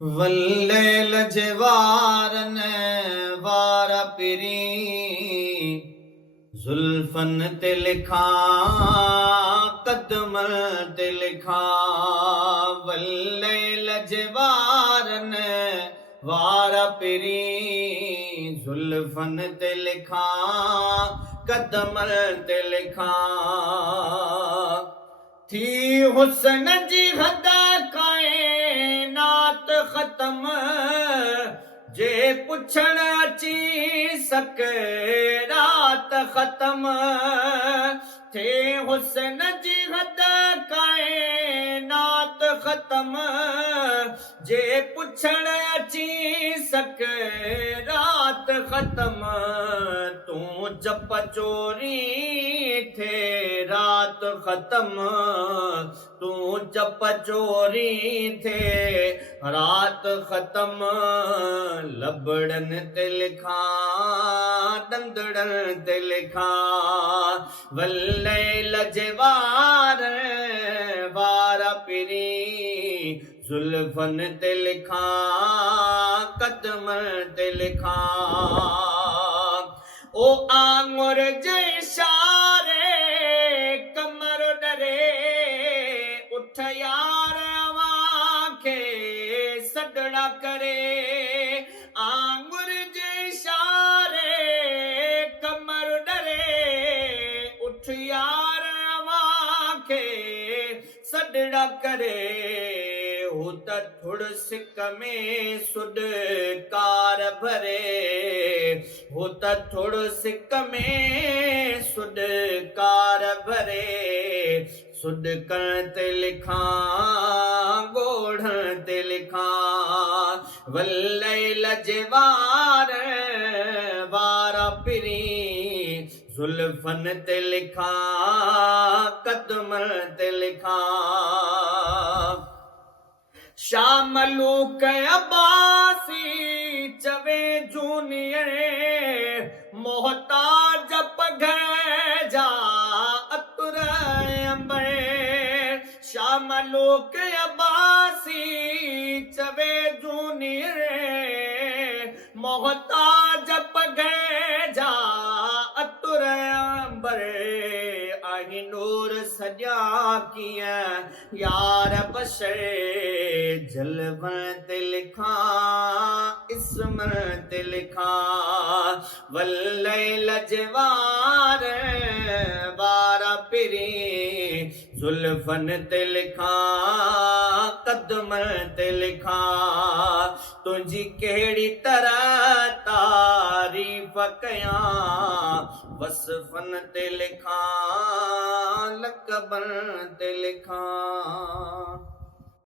वल्ले लजवारन वारा पिरी जुल्फन ते लिखा कदम ते लिखा। वल्ले लजवारन वारा पिरी जुल्फन ते लिखा कदम ते लिखा। थी हुस्न जी हदा कायनात खत्म जे पुछण अची सके रात खत्म। थे हुस्न जी हदा कायनात खत्म जे पुछण अची सके रात खत्म। तू जप चोरी थे रात खत्म तू जप चोरी थे रात खत्म। लबड़न ते लिखा दंदड़न ते लिखा। वल्ले लजवार वारा पिरी जुल्फन ते लिखा कदम ते लिखा। ओ आंगुर जे इशारे कमर डरे उठ यार आंखे सदड़ा करे। आंगुर जे इशारे कमर डरे उठ यार आंखे सदड़ा करे। हो त थोड़ सिक में सुड कार भरे हो त थोड़ सिक में सुड कार भरे। सुड कण ते लिखा गोढ़ण ते लिखा। वल्ले लजवार वारा पिरी जुल्फन ते लिखा कदम ते लिखा। शामलूक अब्बासी चवे जूनियर मोहताज पघर जा अतुर अंबर। शामलूक अब्बासी चवे जूनियर मोहताज पघर जा अतुर अंबर। आही नूर सजा किया यार बशर जलवन ते लिखा इस्म ते लिखा। वल्ले लजवार वारा पिरी जुल्फन ते लिखा कदम ते लिखा। तुझी केड़ी तरह तारीफ कया वसफन ते लिखा लकबन ते लिखा।